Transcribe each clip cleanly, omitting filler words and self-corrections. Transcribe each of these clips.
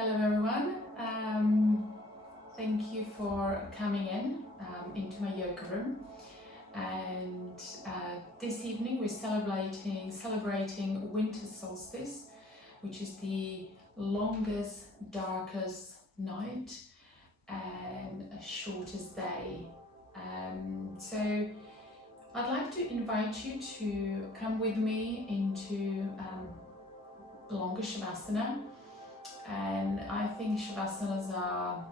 Hello everyone. Thank you for coming into my yoga room. And this evening we're celebrating winter solstice, which is the longest, darkest night and shortest day. So I'd like to invite you to come with me into longer Savasana. And I think Savasanas are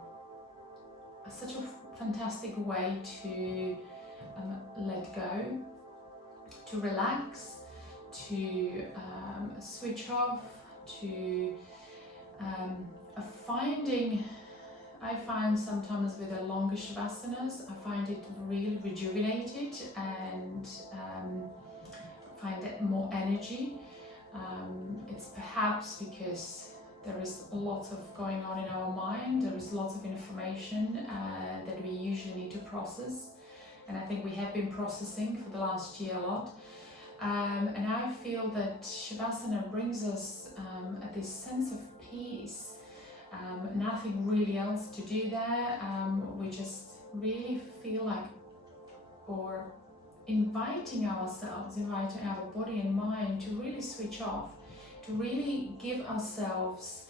such a fantastic way to let go, to relax, to switch off, to I find sometimes with the longer Savasanas, I find it really rejuvenated and find it more energy. It's perhaps because there is lots of going on in our mind, there is lots of information that we usually need to process, and I think we have been processing for the last year a lot. And I feel that Shavasana brings us this sense of peace, nothing really else to do there. We just really feel like, or inviting our body and mind to really switch off, to really give ourselves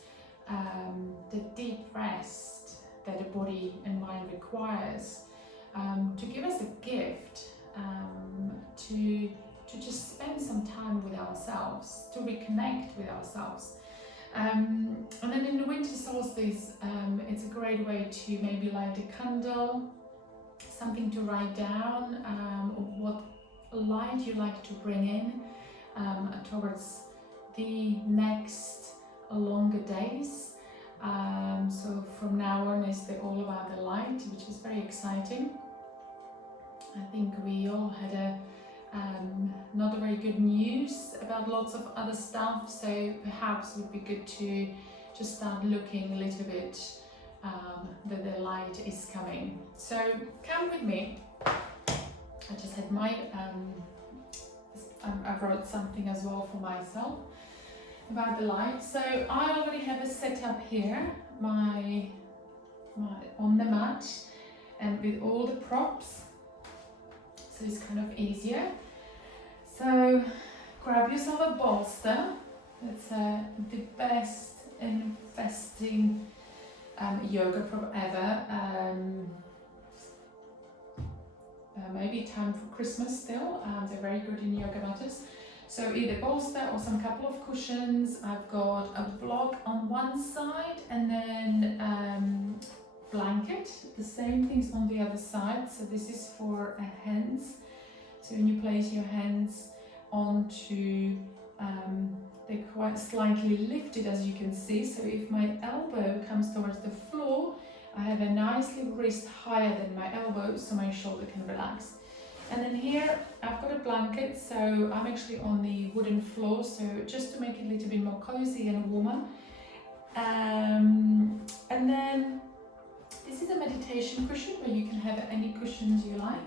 the deep rest that the body and mind requires, to give us a gift, to just spend some time with ourselves, to reconnect with ourselves. And then in the winter solstice, it's a great way to maybe light a candle, something to write down, or what light you like to bring in towards the next longer days. So from now on it's all about the light, which is very exciting. I think we all had not a very good news about lots of other stuff, so perhaps it would be good to just start looking a little bit that the light is coming. So come with me. I just had I wrote something as well for myself about the light. So I already have a setup here, my on the mat, and with all the props, so it's kind of easier. So grab yourself a bolster. It's the best investing yoga prop ever. Maybe time for Christmas still. They're very good in yoga matters. So either bolster or some couple of cushions. I've got a block on one side and then blanket. The same things on the other side. So this is for hands. So when you place your hands onto, they're quite slightly lifted, as you can see. So if my elbow comes towards the floor, I have a nicely wrist higher than my elbow, so my shoulder can relax. And then here I've got a blanket, so I'm actually on the wooden floor, so just to make it a little bit more cozy and warmer. And then this is a meditation cushion, where you can have any cushions you like.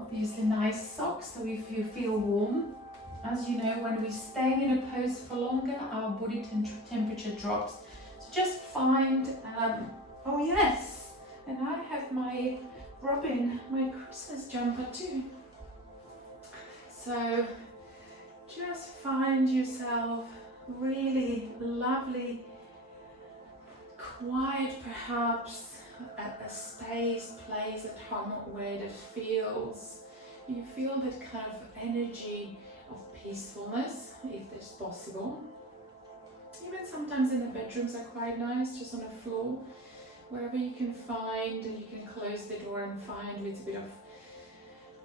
Obviously nice socks, so if you feel warm. As you know, when we stay in a pose for longer, our body temperature drops. So just find, oh yes, and I have my Robin, my Christmas jumper too. So just find yourself really lovely, quiet perhaps, at a space, place at home where that feels, you feel that kind of energy of peacefulness, if that's possible. Even sometimes in the bedrooms are quite nice, just on the floor, wherever you can find, and you can close the door and find a little bit of,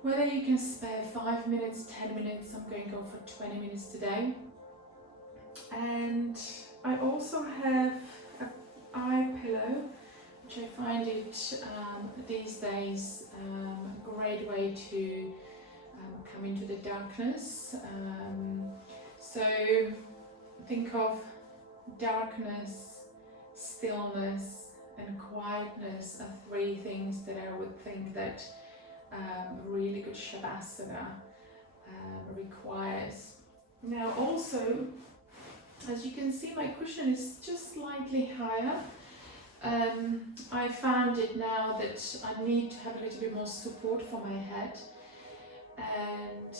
whether you can spare 5 minutes, 10 minutes, I'm going to go for 20 minutes today. And I also have an eye pillow, which I find it these days a great way to come into the darkness. So think of darkness, stillness and quietness are three things that I would think that really good Shavasana requires. Now also As you can see, my cushion is just slightly higher. I found it now that I need to have a little bit more support for my head, and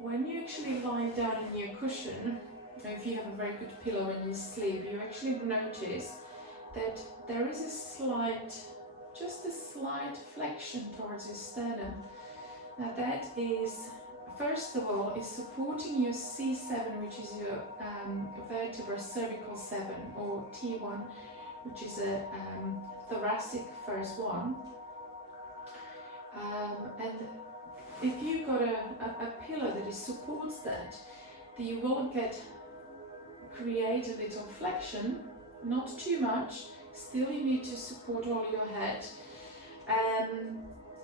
when you actually lie down in your cushion, or if you have a very good pillow when you sleep, you actually notice that there is a slight, just a slight flexion towards your sternum. Now that is, first of all, is supporting your C7, which is your vertebra cervical 7, or T1, which is a thoracic first one. And if you've got a pillow that supports that, you will create a little flexion, not too much. Still, you need to support all your head.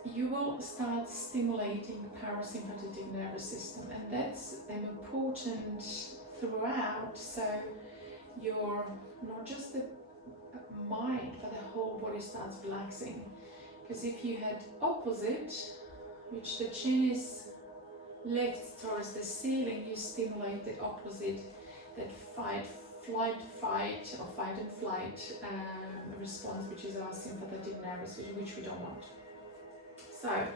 You will start stimulating the parasympathetic nervous system, and that's important throughout, so your, not just the mind, but the whole body starts relaxing. Because if you had opposite, which the chin is lifted towards the ceiling, you stimulate the opposite, that fight and flight response, which is our sympathetic nervous, which we don't want. So,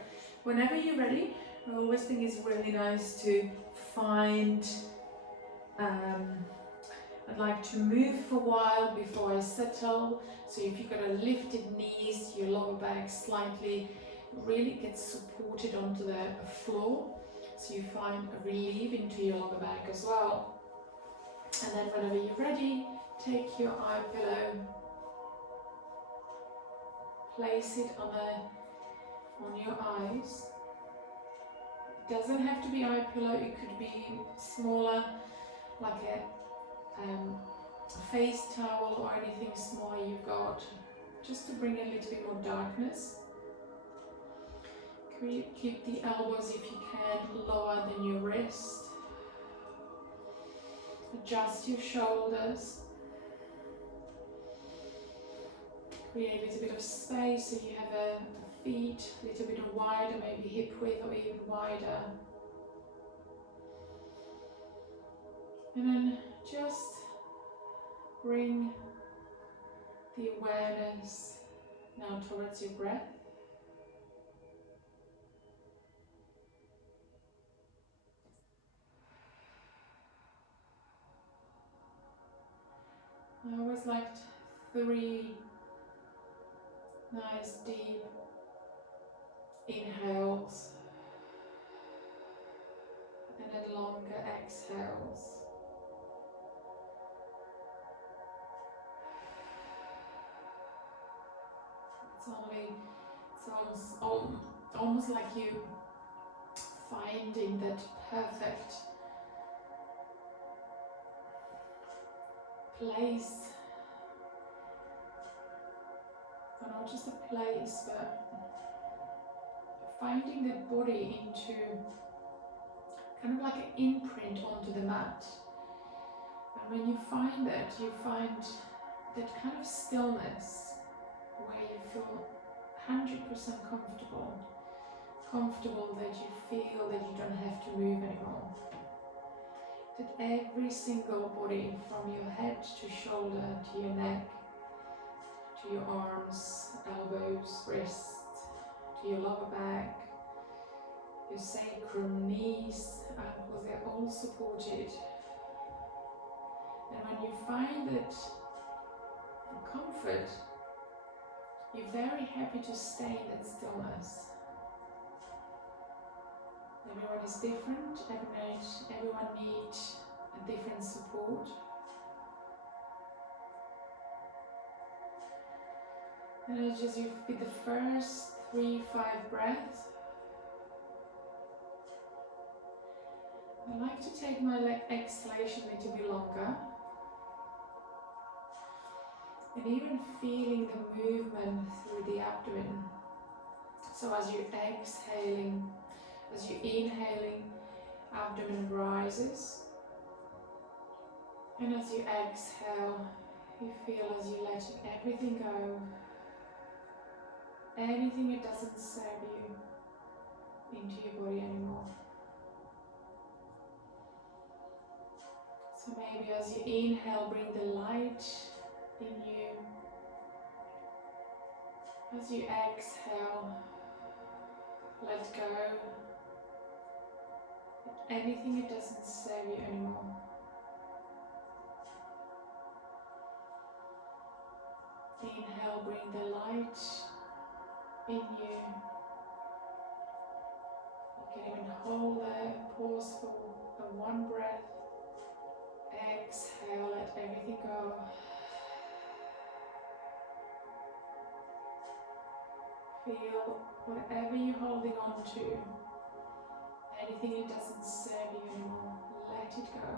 whenever you're ready, I always think it's really nice to find, I'd like to move for a while before I settle. So if you've got a lifted knees, your lower back slightly really gets supported onto the floor. So you find a relief into your lower back as well. And then whenever you're ready, take your eye pillow, place it on your eyes. It doesn't have to be eye pillow, it could be smaller, like a face towel or anything smaller you've got, just to bring a little bit more darkness. Keep the elbows, if you can, lower than your wrist. Adjust your shoulders. Create a little bit of space so you have a feet a little bit wider, maybe hip width or even wider. And then just bring the awareness now towards your breath. I always liked 3 nice deep inhales and then longer exhales. It's almost like you finding that perfect place, or not just a place, but finding that body into kind of like an imprint onto the mat. And when you find that, you find that kind of stillness where you feel 100% comfortable, that you feel that you don't have to move anymore. That every single body, from your head to shoulder, to your neck, to your arms, elbows, wrists, to your lower back, your sacrum, knees, ankles, they're all supported. And when you find that comfort, you're very happy to stay in that stillness. Everyone is different, everyone needs a different support. And it's just with the first 3-5 breaths, I like to take my exhalation a little bit longer. And even feeling the movement through the abdomen. So as you're exhaling, as you're inhaling, abdomen rises. And as you exhale, you feel as you're letting everything go. Anything that doesn't serve you into your body anymore. as you inhale, bring the light in you. As you exhale, let go. Anything that doesn't serve you anymore. Inhale, bring the light in you. You can even hold there, pause for one breath. Exhale, let everything go. Feel whatever you're holding on to, anything that doesn't serve you anymore, let it go.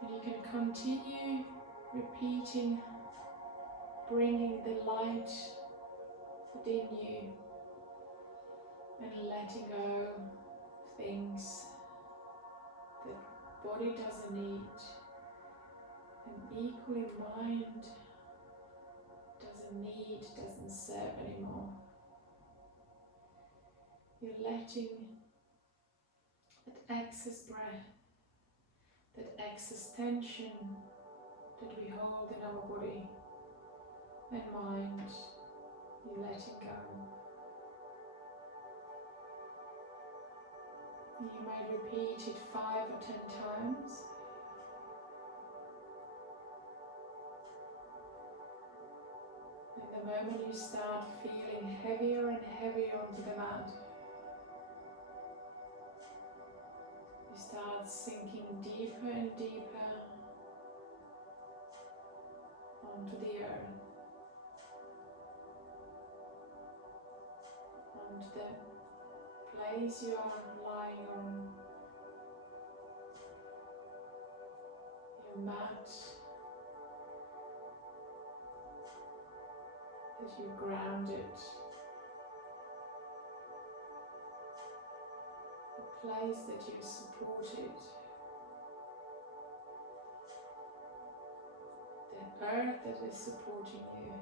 And you can continue repeating, bringing the light within you and letting go of things that body doesn't need, and equally mind doesn't need, doesn't serve anymore. You're letting that excess breath, that excess tension that we hold in our body and mind, you let it go. You might repeat it 5 or 10 times. And the moment you start feeling heavier and heavier onto the mat, you start sinking deeper and deeper onto the earth, onto the place you are lying on, your mat that you're grounded, the place that you're supported, the earth that is supporting you,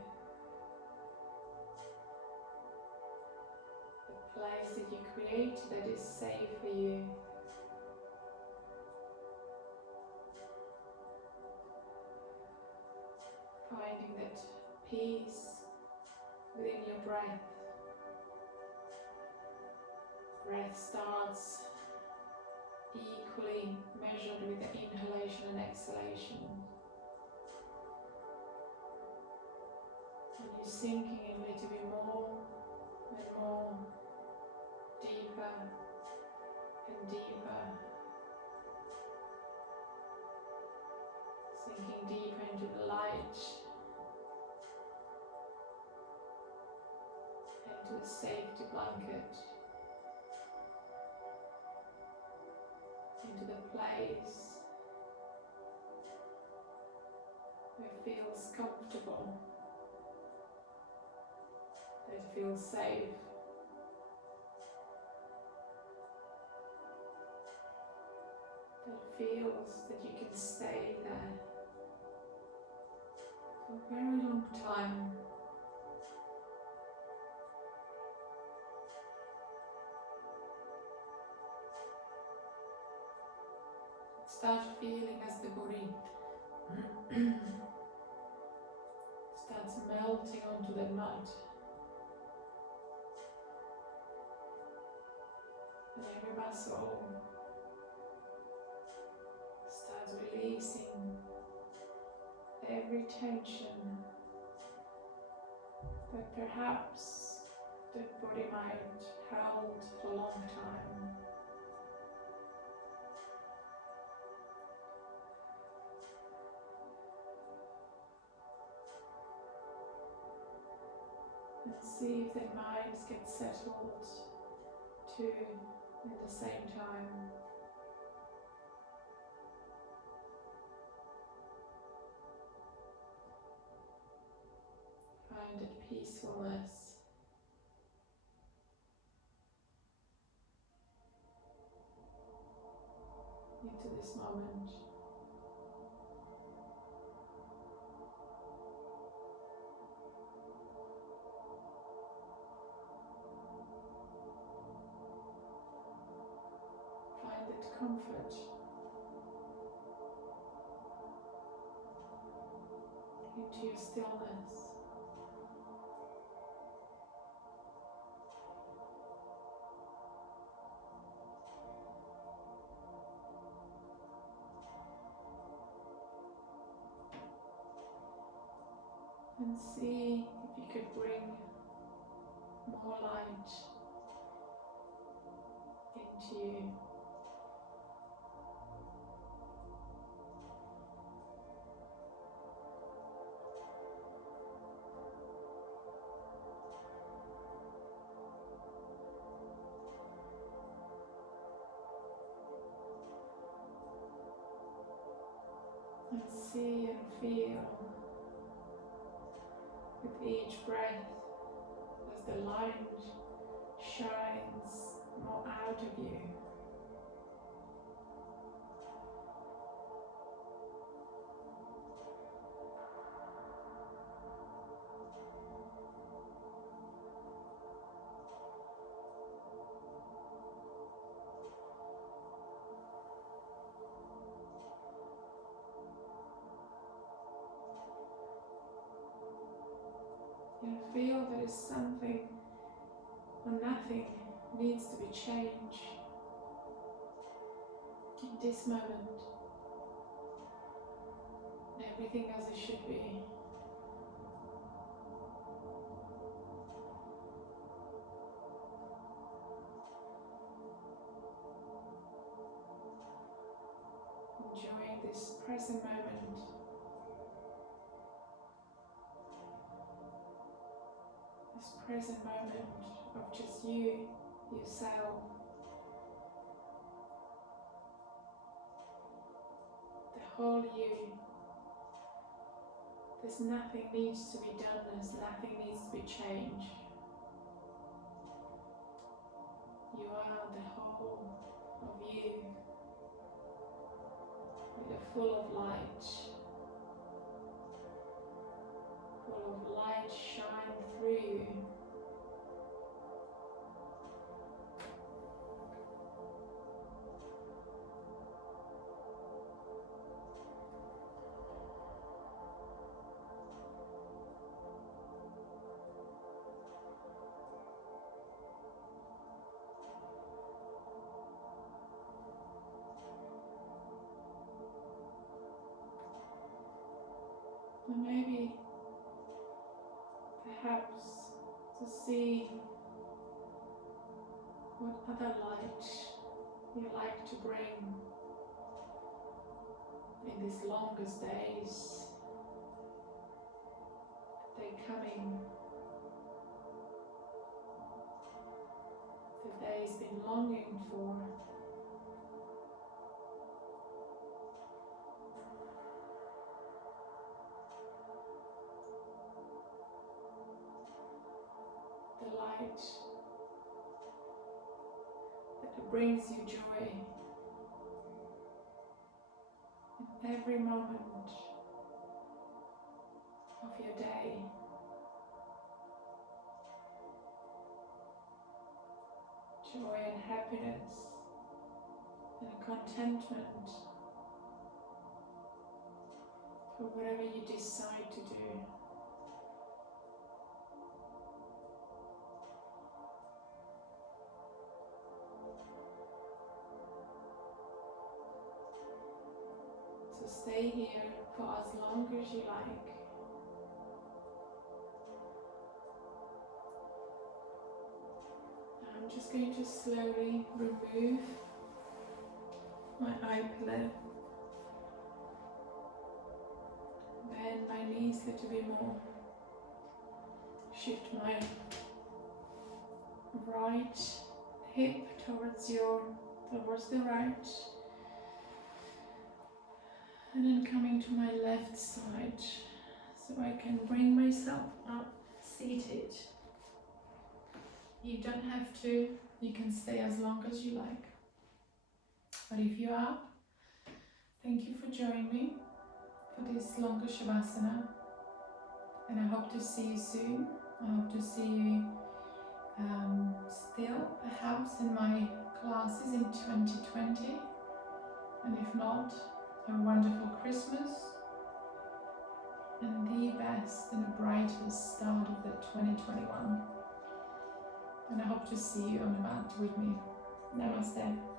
the place that you create that is safe for you. Finding that peace within your breath. Breath starts equally measured with the inhalation and exhalation. And you're sinking in a little bit more and more, deeper and deeper. Sinking deeper into the light, into the safety blanket, into the place where it feels comfortable, that it feels safe. That feels that you can stay there for a very long time. Start feeling as the body starts melting onto the mat. And every muscle starts releasing every tension that perhaps the body might held for a long time. And see if their minds get settled too at the same time. Find that peacefulness into this moment. comfort, into your stillness. And see if you could bring more light into you. And see and feel with each breath as the light shines more out of you. And feel there is something or nothing needs to be changed in this moment. Everything as it should be. Enjoying this present moment. This present moment of just you, yourself. The whole you. There's nothing needs to be done, there's nothing needs to be changed. You are the whole of you. You're full of light. Full of light shine through you. And maybe, perhaps, to see what other light you like to bring in these longest days. They're coming. The days been longing for. The light that brings you joy in every moment of your day. Joy and happiness and contentment for whatever you decide to do. So stay here for as long as you like. I'm just going to slowly remove my eye pillow. Bend my knees a little bit more. Shift my right hip towards the right. And then coming to my left side, so I can bring myself up seated. You don't have to, you can stay as long as you like. But if you are, thank you for joining me for this longer Shavasana. And I hope to see you soon. I hope to see you still, perhaps in my classes in 2020. And if not, a wonderful Christmas and the best and the brightest start of the 2021. And I hope to see you on the mat with me. Namaste.